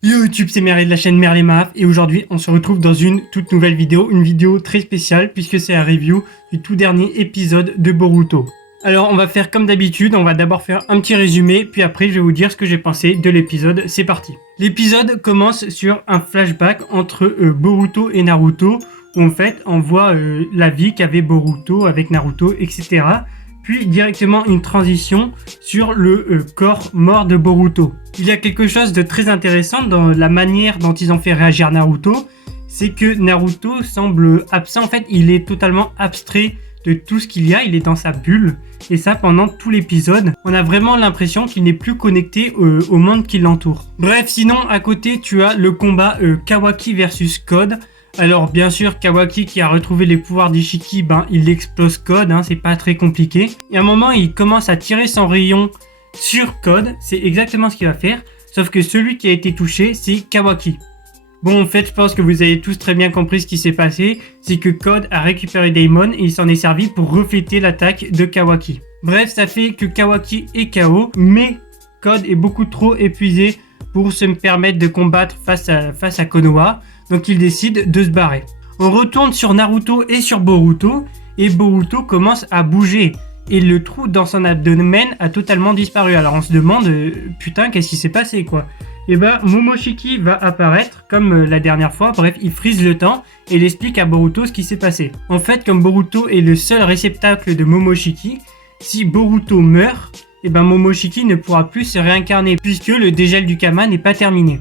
Yo YouTube, c'est Merlé de la chaîne Merlé Maf et aujourd'hui on se retrouve dans une toute nouvelle vidéo, une vidéo très spéciale puisque c'est la review du tout dernier épisode de Boruto. Alors on va faire comme d'habitude, on va d'abord faire un petit résumé puis après je vais vous dire ce que j'ai pensé de l'épisode, c'est parti. L'épisode commence sur un flashback entre Boruto et Naruto où en fait on voit la vie qu'avait Boruto avec Naruto etc. Puis directement une transition sur le corps mort de Boruto. Il y a quelque chose de très intéressant dans la manière dont ils ont fait réagir Naruto, c'est que Naruto semble absent, en fait il est totalement abstrait de tout ce qu'il y a, il est dans sa bulle, et ça pendant tout l'épisode. On a vraiment l'impression qu'il n'est plus connecté au monde qui l'entoure. Bref, sinon à côté tu as le combat Kawaki versus Code. Alors bien sûr Kawaki qui a retrouvé les pouvoirs d'Ishiki, il explose Code, c'est pas très compliqué. Et à un moment il commence à tirer son rayon sur Code, c'est exactement ce qu'il va faire, sauf que celui qui a été touché c'est Kawaki. Bon en fait je pense que vous avez tous très bien compris ce qui s'est passé, c'est que Code a récupéré Daemon et il s'en est servi pour refléter l'attaque de Kawaki. Bref, ça fait que Kawaki est KO, mais Code est beaucoup trop épuisé pour se permettre de combattre face à Konoha. Donc il décide de se barrer. On retourne sur Naruto et sur Boruto, et Boruto commence à bouger. Et le trou dans son abdomen a totalement disparu. Alors on se demande, putain, qu'est-ce qui s'est passé quoi? Et Momoshiki va apparaître comme la dernière fois. Bref, il frise le temps et il explique à Boruto ce qui s'est passé. En fait, comme Boruto est le seul réceptacle de Momoshiki, si Boruto meurt, Momoshiki ne pourra plus se réincarner puisque le dégel du Kama n'est pas terminé.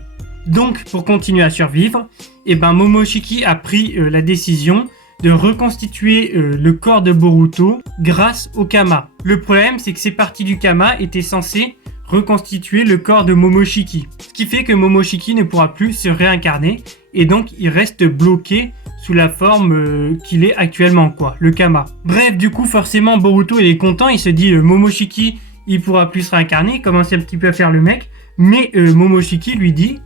Donc, pour continuer à survivre, Momoshiki a pris la décision de reconstituer le corps de Boruto grâce au Kama. Le problème, c'est que ces parties du Kama étaient censées reconstituer le corps de Momoshiki. Ce qui fait que Momoshiki ne pourra plus se réincarner et donc il reste bloqué sous la forme qu'il est actuellement, le Kama. Bref, du coup, forcément, Boruto il est content, il se dit Momoshiki, il pourra plus se réincarner, il commence un petit peu à faire le mec, mais Momoshiki lui dit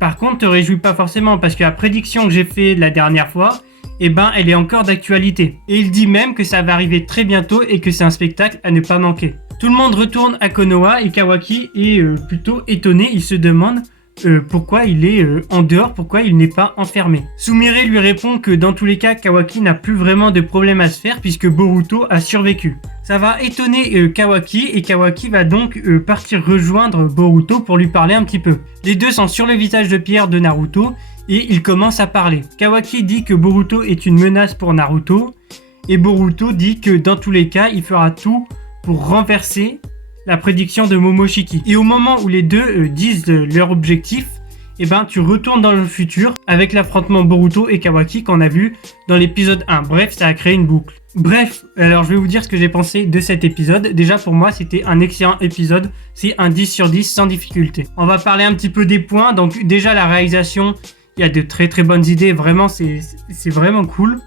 par contre, te réjouis pas forcément parce que la prédiction que j'ai fait la dernière fois, elle est encore d'actualité. Et il dit même que ça va arriver très bientôt et que c'est un spectacle à ne pas manquer. Tout le monde retourne à Konoha et Kawaki est plutôt étonné. Il se demande pourquoi il est en dehors, pourquoi il n'est pas enfermé. Sumire lui répond que dans tous les cas, Kawaki n'a plus vraiment de problème à se faire puisque Boruto a survécu. Ça va étonner Kawaki et Kawaki va donc partir rejoindre Boruto pour lui parler un petit peu. Les deux sont sur le visage de pierre de Naruto et ils commencent à parler. Kawaki dit que Boruto est une menace pour Naruto et Boruto dit que dans tous les cas, il fera tout pour renverser la prédiction de Momoshiki. Et au moment où les deux disent leur objectif, tu retournes dans le futur avec l'affrontement Boruto et Kawaki qu'on a vu dans l'épisode 1. Bref, ça a créé une boucle. Bref, alors je vais vous dire ce que j'ai pensé de cet épisode. Déjà pour moi, c'était un excellent épisode. C'est un 10 sur 10 sans difficulté. On va parler un petit peu des points. Donc déjà la réalisation, il y a de très très bonnes idées. Vraiment, c'est vraiment cool.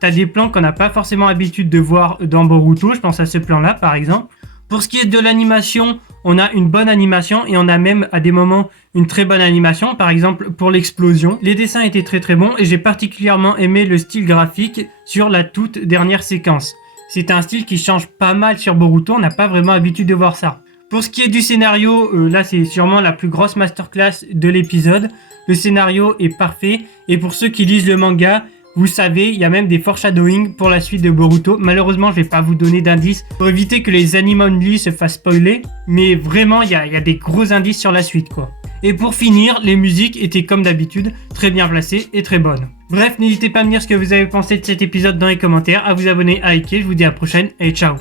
T'as des plans qu'on n'a pas forcément l'habitude de voir dans Boruto. Je pense à ce plan-là par exemple. Pour ce qui est de l'animation, on a une bonne animation et on a même à des moments une très bonne animation. Par exemple pour l'explosion, les dessins étaient très très bons et j'ai particulièrement aimé le style graphique sur la toute dernière séquence. C'est un style qui change pas mal sur Boruto, on n'a pas vraiment l'habitude de voir ça. Pour ce qui est du scénario, là c'est sûrement la plus grosse masterclass de l'épisode. Le scénario est parfait et pour ceux qui lisent le manga, vous savez, il y a même des foreshadowing pour la suite de Boruto. Malheureusement, je vais pas vous donner d'indices pour éviter que les anime only se fassent spoiler. Mais vraiment, il y a des gros indices sur la suite, Et pour finir, les musiques étaient comme d'habitude très bien placées et très bonnes. Bref, n'hésitez pas à me dire ce que vous avez pensé de cet épisode dans les commentaires, à vous abonner, à liker. Je vous dis à la prochaine et ciao.